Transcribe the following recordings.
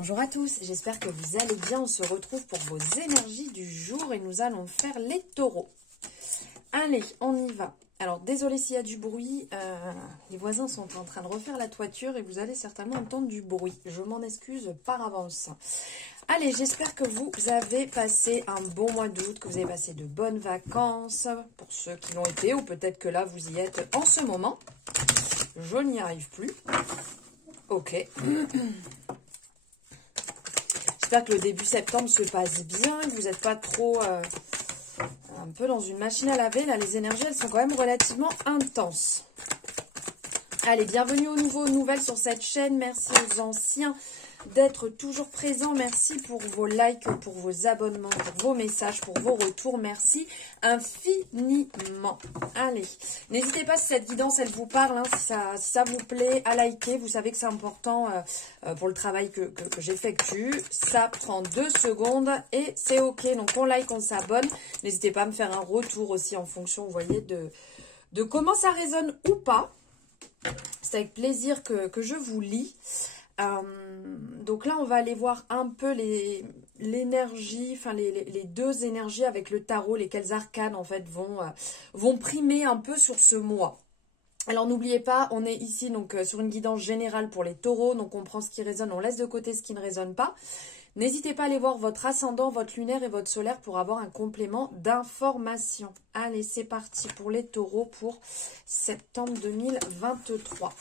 Bonjour à tous, j'espère que vous allez bien. On se retrouve pour vos énergies du jour et nous allons faire les taureaux. Allez, on y va. Alors, désolé s'il y a du bruit, les voisins sont en train de refaire la toiture et vous allez certainement entendre du bruit. Je m'en excuse par avance. Allez, j'espère que vous avez passé un bon mois d'août, que vous avez passé de bonnes vacances, pour ceux qui l'ont été, ou peut-être que là, vous y êtes en ce moment. Je n'y arrive plus. Ok. J'espère que le début septembre se passe bien, que vous n'êtes pas trop un peu dans une machine à laver. Là, les énergies, elles sont quand même relativement intenses. Allez, bienvenue aux nouveaux, aux nouvelles sur cette chaîne. Merci aux anciens d'être toujours présents. Merci pour vos likes, pour vos abonnements, pour vos messages, pour vos retours. Merci infiniment. Allez, n'hésitez pas si cette guidance, elle vous parle, hein, si ça vous plaît, à liker. Vous savez que c'est important pour le travail que j'effectue. Ça prend 2 secondes et c'est ok. Donc, on like, on s'abonne. N'hésitez pas à me faire un retour aussi en fonction, vous voyez, de comment ça résonne ou pas. C'est avec plaisir que je vous lis. Donc là, on va aller voir un peu l'énergie, enfin les deux énergies avec le tarot, lesquelles arcanes en fait vont primer un peu sur ce mois. Alors n'oubliez pas, on est ici donc sur une guidance générale pour les taureaux, donc on prend ce qui résonne, on laisse de côté ce qui ne résonne pas. N'hésitez pas à aller voir votre ascendant, votre lunaire et votre solaire pour avoir un complément d'information. Allez, c'est parti pour les taureaux pour septembre 2023.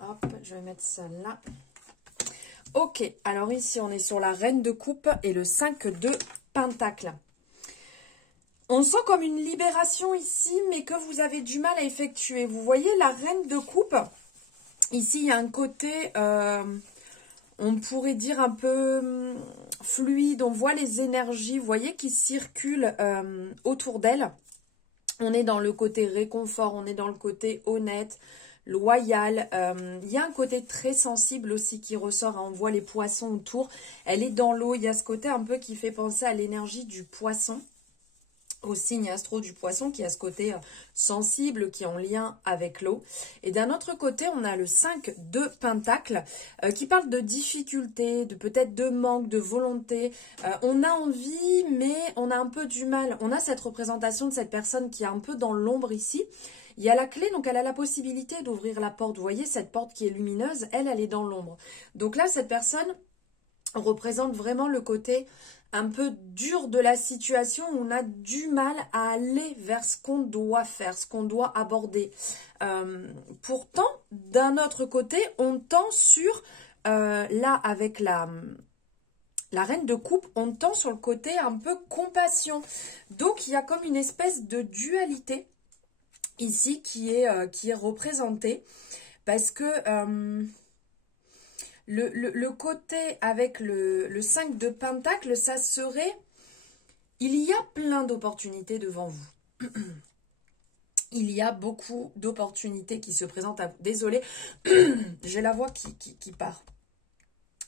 Hop, je vais mettre ça là. Ok, alors ici, on est sur la reine de coupe et le 5 de pentacle. On sent comme une libération ici, mais que vous avez du mal à effectuer. Vous voyez la reine de coupe? Ici, il y a un côté, on pourrait dire un peu fluide. On voit les énergies, vous voyez, qui circulent autour d'elle. On est dans le côté réconfort, on est dans le côté honnête, loyal. Il y a un côté très sensible aussi qui ressort. Hein. On voit les poissons autour. Elle est dans l'eau. Il y a ce côté un peu qui fait penser à l'énergie du poisson. Au signe astro du poisson, qui a ce côté sensible, qui est en lien avec l'eau. Et d'un autre côté, on a le 5 de pentacle, qui parle de difficultés, de peut-être de manque, de volonté. On a envie, mais on a un peu du mal. On a cette représentation de cette personne qui est un peu dans l'ombre ici. Il y a la clé, donc elle a la possibilité d'ouvrir la porte. Vous voyez, cette porte qui est lumineuse, elle est dans l'ombre. Donc là, cette personne représente vraiment le côté un peu dur de la situation où on a du mal à aller vers ce qu'on doit faire, ce qu'on doit aborder. Pourtant, d'un autre côté, on tend sur, là avec la reine de coupe, on tend sur le côté un peu compassion. Donc, il y a comme une espèce de dualité ici qui est représentée parce que... Le côté avec le 5 de pentacle, ça serait, il y a plein d'opportunités devant vous. Il y a beaucoup d'opportunités qui se présentent à vous. Désolée, j'ai la voix qui part.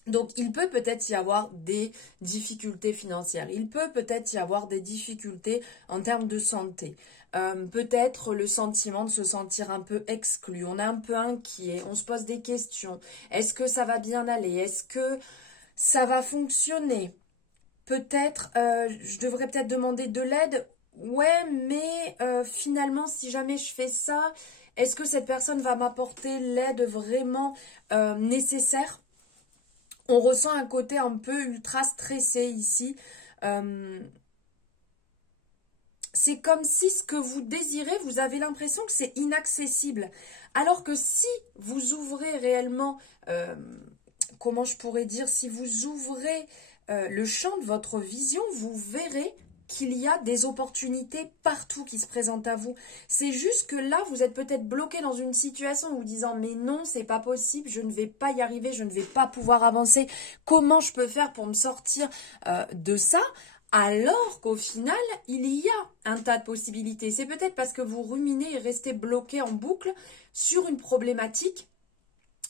Donc, il peut peut-être y avoir des difficultés financières. Il peut peut-être y avoir des difficultés en termes de santé. Peut-être le sentiment de se sentir un peu exclu. On est un peu inquiet. On se pose des questions. Est-ce que ça va bien aller? Est-ce que ça va fonctionner? Peut-être, je devrais peut-être demander de l'aide. Ouais, mais finalement, si jamais je fais ça, est-ce que cette personne va m'apporter l'aide vraiment nécessaire? On ressent un côté un peu ultra stressé ici. C'est comme si ce que vous désirez, vous avez l'impression que c'est inaccessible. Alors que si vous ouvrez réellement, comment je pourrais dire, si vous ouvrez le champ de votre vision, vous verrez qu'il y a des opportunités partout qui se présentent à vous. C'est juste que là, vous êtes peut-être bloqué dans une situation où vous disant mais non, c'est pas possible, je ne vais pas y arriver, je ne vais pas pouvoir avancer. Comment je peux faire pour me sortir de ça? Alors qu'au final, il y a un tas de possibilités. C'est peut-être parce que vous ruminez et restez bloqué en boucle sur une problématique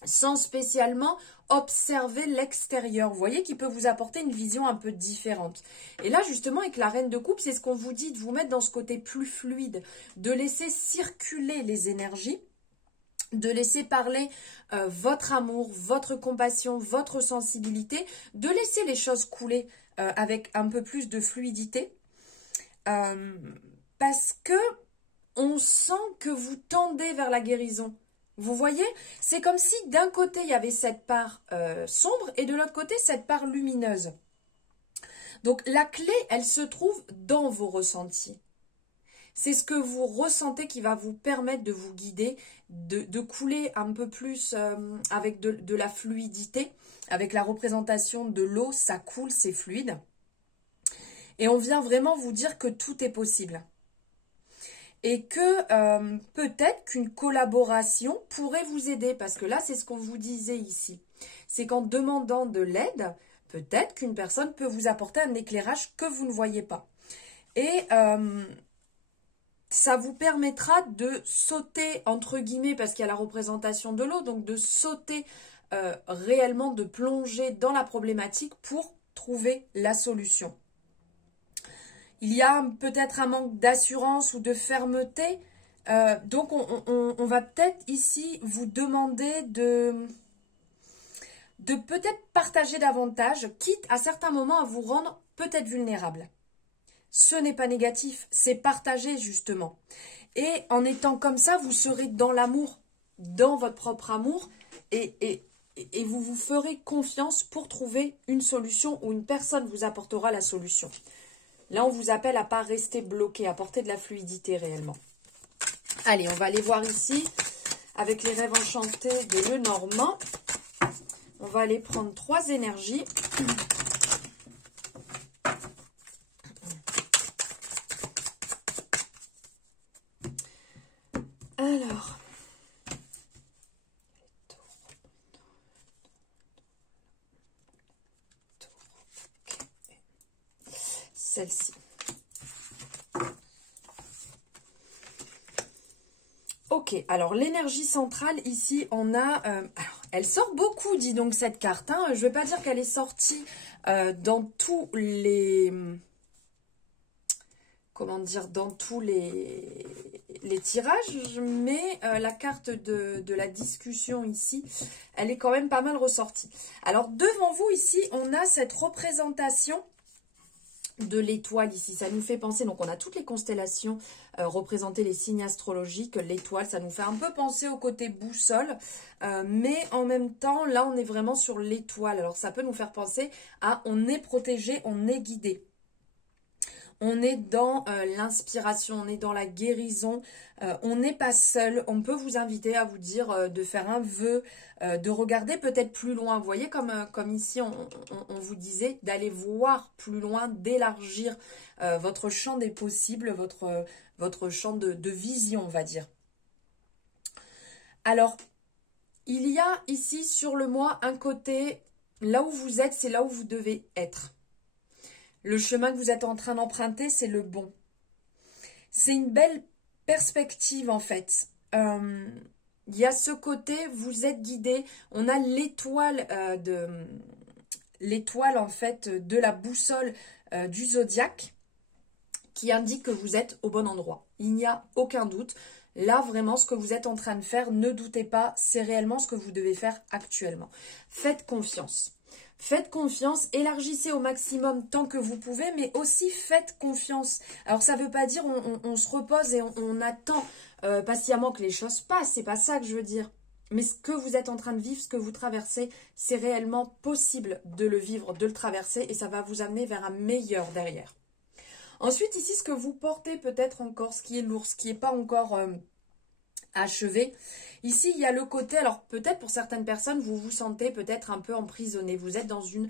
sans spécialement observer l'extérieur. Vous voyez qu'il peut vous apporter une vision un peu différente. Et là, justement, avec la reine de coupe, c'est ce qu'on vous dit, de vous mettre dans ce côté plus fluide, de laisser circuler les énergies de laisser parler votre amour, votre compassion, votre sensibilité, de laisser les choses couler avec un peu plus de fluidité. Parce que on sent que vous tendez vers la guérison. Vous voyez, c'est comme si d'un côté il y avait cette part sombre et de l'autre côté cette part lumineuse. Donc la clé, elle se trouve dans vos ressentis. C'est ce que vous ressentez qui va vous permettre de vous guider, de couler un peu plus avec de la fluidité. Avec la représentation de l'eau, ça coule, c'est fluide. Et on vient vraiment vous dire que tout est possible. Et que peut-être qu'une collaboration pourrait vous aider. Parce que là, c'est ce qu'on vous disait ici. C'est qu'en demandant de l'aide, peut-être qu'une personne peut vous apporter un éclairage que vous ne voyez pas. Et ça vous permettra de sauter, entre guillemets, parce qu'il y a la représentation de l'eau, donc de sauter réellement, de plonger dans la problématique pour trouver la solution. Il y a peut-être un manque d'assurance ou de fermeté, donc on va peut-être ici vous demander de peut-être partager davantage, quitte à certains moments à vous rendre peut-être vulnérable. Ce n'est pas négatif, c'est partager justement. Et en étant comme ça, vous serez dans l'amour, dans votre propre amour, et vous vous ferez confiance pour trouver une solution ou une personne vous apportera la solution. Là, on vous appelle à ne pas rester bloqué, à apporter de la fluidité réellement. Allez, on va aller voir ici, avec les rêves enchantés de Lenormand. On va aller prendre 3 énergies. Alors, celle-ci. Ok, alors l'énergie centrale, ici, on a... alors, elle sort beaucoup, dis donc, cette carte. Hein. Je ne vais pas dire qu'elle est sortie dans tous les... Comment dire, dans tous les tirages, mais la carte de la discussion ici, elle est quand même pas mal ressortie. Alors, devant vous, ici, on a cette représentation de l'étoile ici. Ça nous fait penser, donc on a toutes les constellations représentées, les signes astrologiques. L'étoile, ça nous fait un peu penser au côté boussole, mais en même temps, là, on est vraiment sur l'étoile. Alors, ça peut nous faire penser à on est protégé, on est guidé. On est dans l'inspiration, on est dans la guérison, on n'est pas seul. On peut vous inviter à vous dire de faire un vœu, de regarder peut-être plus loin. Vous voyez comme ici on vous disait d'aller voir plus loin, d'élargir votre champ des possibles, votre champ de vision, on va dire. Alors, il y a ici sur le mois un côté, là où vous êtes, c'est là où vous devez être. Le chemin que vous êtes en train d'emprunter, c'est le bon. C'est une belle perspective en fait. Il y a ce côté, vous êtes guidé. On a l'étoile en fait de la boussole du zodiaque qui indique que vous êtes au bon endroit. Il n'y a aucun doute. Là, vraiment, ce que vous êtes en train de faire, ne doutez pas, c'est réellement ce que vous devez faire actuellement. Faites confiance. Faites confiance, élargissez au maximum tant que vous pouvez, mais aussi faites confiance. Alors, ça ne veut pas dire on se repose et on attend patiemment que les choses passent. C'est pas ça que je veux dire. Mais ce que vous êtes en train de vivre, ce que vous traversez, c'est réellement possible de le vivre, de le traverser, et ça va vous amener vers un meilleur derrière. Ensuite, ici, ce que vous portez peut-être encore, ce qui est lourd, ce qui n'est pas encore achevé. Ici, il y a le côté, alors peut-être pour certaines personnes, vous vous sentez peut-être un peu emprisonné. Vous êtes dans une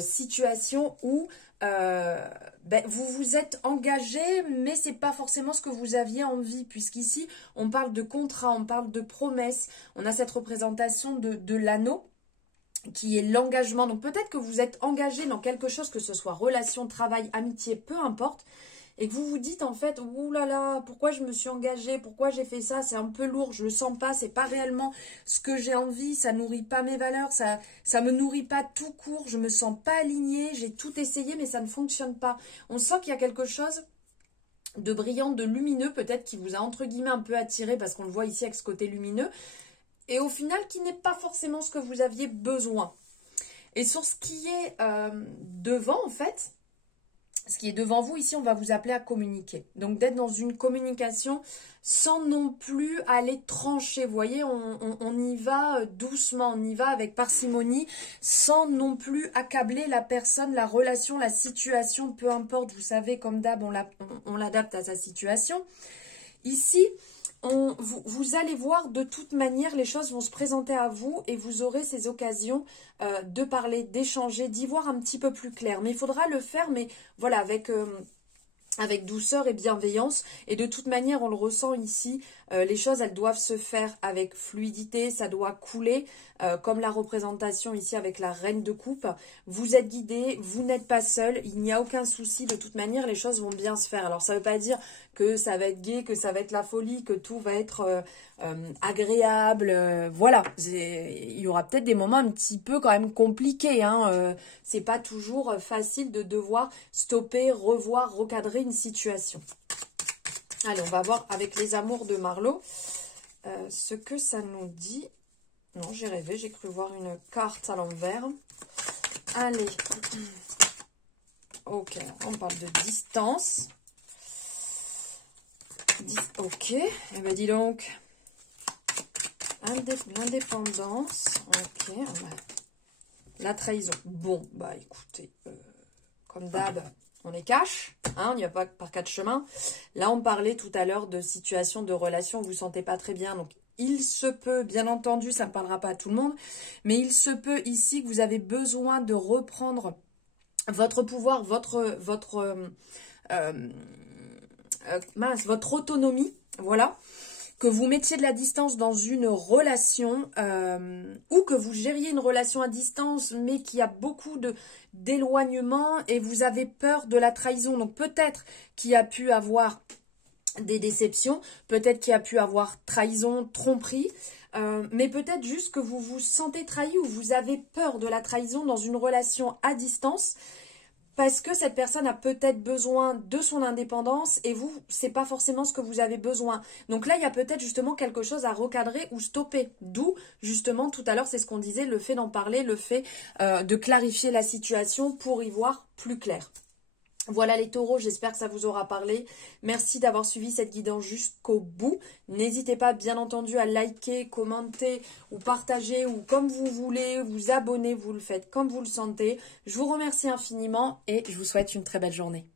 situation où vous vous êtes engagé, mais ce n'est pas forcément ce que vous aviez envie. Puisqu'ici, on parle de contrat, on parle de promesse. On a cette représentation de l'anneau qui est l'engagement. Donc peut-être que vous êtes engagé dans quelque chose, que ce soit relation, travail, amitié, peu importe. Et que vous vous dites en fait, ouh là là, pourquoi je me suis engagée, pourquoi j'ai fait ça, c'est un peu lourd, je le sens pas, c'est pas réellement ce que j'ai envie, ça nourrit pas mes valeurs, ça me nourrit pas tout court, je me sens pas alignée, j'ai tout essayé mais ça ne fonctionne pas. On sent qu'il y a quelque chose de brillant, de lumineux peut-être qui vous a entre guillemets un peu attiré parce qu'on le voit ici avec ce côté lumineux. et au final qui n'est pas forcément ce que vous aviez besoin. Et sur ce qui est devant, en fait, ce qui est devant vous, ici, on va vous appeler à communiquer. Donc, d'être dans une communication sans non plus aller trancher. Vous voyez, on y va doucement, on y va avec parcimonie, sans non plus accabler la personne, la relation, la situation, peu importe. Vous savez, comme d'hab, on l'adapte à sa situation. Ici, vous allez voir de toute manière, les choses vont se présenter à vous et vous aurez ces occasions de parler, d'échanger, d'y voir un petit peu plus clair. Mais il faudra le faire, mais voilà, avec douceur et bienveillance. Et de toute manière, on le ressent ici, les choses, elles doivent se faire avec fluidité, ça doit couler, comme la représentation ici avec la reine de coupe. Vous êtes guidé, vous n'êtes pas seul, il n'y a aucun souci. De toute manière, les choses vont bien se faire. Alors, ça ne veut pas dire que ça va être gai, que ça va être la folie, que tout va être agréable. Voilà, il y aura peut-être des moments un petit peu quand même compliqués. C'est pas toujours facile de devoir stopper, revoir, recadrer une situation. Allez, on va voir avec les amours de Marlo ce que ça nous dit. Non, j'ai rêvé, j'ai cru voir une carte à l'envers. Allez. Ok, on parle de distance. Ok, eh bien dis donc. L'indépendance. Ok, la trahison. Bon, bah écoutez, comme d'hab, on est cash, on n'y va pas par quatre chemins. Là, on parlait tout à l'heure de situation, de relation, vous ne vous sentez pas très bien. Donc, il se peut, bien entendu, ça ne parlera pas à tout le monde, mais il se peut ici que vous avez besoin de reprendre votre pouvoir, votre autonomie, voilà. Que vous mettiez de la distance dans une relation ou que vous gériez une relation à distance mais qui a beaucoup d'éloignement et vous avez peur de la trahison. Donc peut-être qu'il y a pu avoir des déceptions, peut-être qu'il y a pu avoir trahison, tromperie, mais peut-être juste que vous vous sentez trahi ou vous avez peur de la trahison dans une relation à distance. Parce que cette personne a peut-être besoin de son indépendance et vous, c'est pas forcément ce que vous avez besoin. Donc là, il y a peut-être justement quelque chose à recadrer ou stopper. D'où, justement, tout à l'heure, c'est ce qu'on disait, le fait d'en parler, le fait de clarifier la situation pour y voir plus clair. Voilà les taureaux, j'espère que ça vous aura parlé. Merci d'avoir suivi cette guidance jusqu'au bout. N'hésitez pas bien entendu à liker, commenter ou partager ou comme vous voulez, vous abonner, vous le faites comme vous le sentez. Je vous remercie infiniment et je vous souhaite une très belle journée.